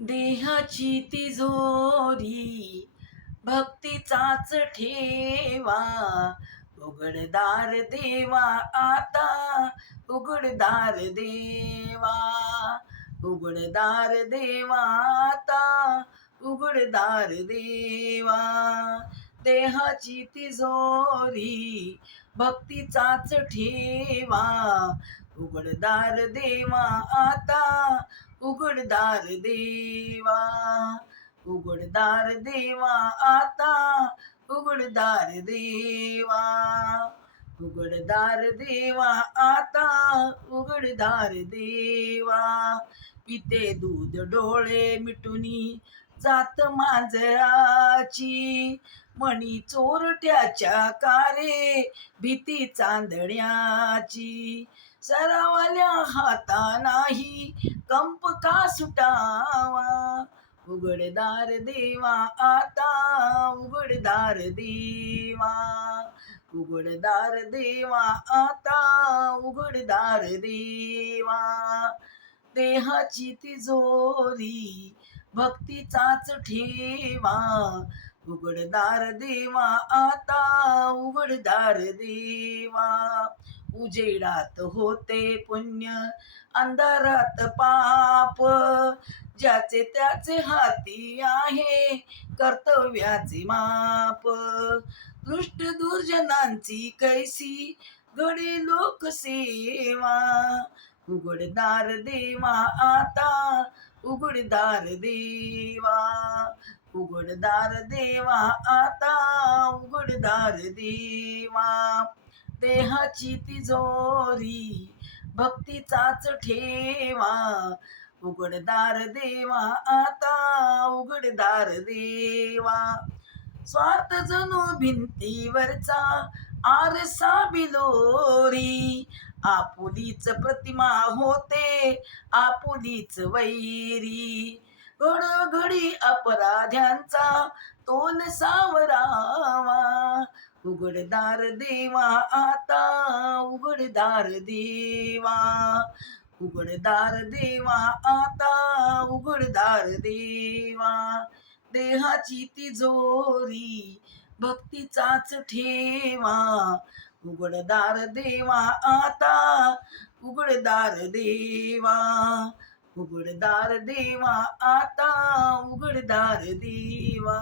देहाची तिजोरी भक्तीचाच ठेवा. उघडदार देवा आता उघडदार देवा. उघडदार देवा आता उघडदार देवा. देहाची तिजोरी भक्तीचाच ठेवा. उघडदार देवा आता उघडदार देवा. उघडदार देवा आता उघडदार देवा. उघडदार देवा आता उघडदार देवा. पिते दूध डोळे मिटुनी जात मांजराची. मणी चोरट्याच्या कारे भीती चांदण्याची. सरावल्या हाता नाही कंप का सुटावा? उघडदार देवा आता उघडदार देवा. उघडदार देवा आता उघडदार देवा. देहाची तिजोरी भक्तीचाच ठेवा. उघडदार देवा आता उघडदार देवा. उजेडात होते पुण्य अंधारात पाप. ज्याचे त्याचे हाती आहे कर्तव्याचे माप. दृष्ट दुर्जनांची कैसी घडे लोकसेवा उघडदार देवा आता उघडदार देवा उघडदार देवा आता उघडदार देवा. देहाची तिजोरी भक्तीचाच ठेवा उघडदार देवा आता उघडदार देवा. स्वार्थ जणू भिंतीवरचा आरसा बिलोरी आपुलीच प्रतिमा होते आपुलीच वैरी. घडोघडी अपराध्यांचा तोल सावरावा. उघडदार देवा आता उघडदार देवा. उघडदार देवा आता उघडदार देवा. देहाची तिजोरी भक्तीचाच ठेवा. उघडदार देवा आता उघडदार देवा उघडदार देवा आता उघडदार देवा.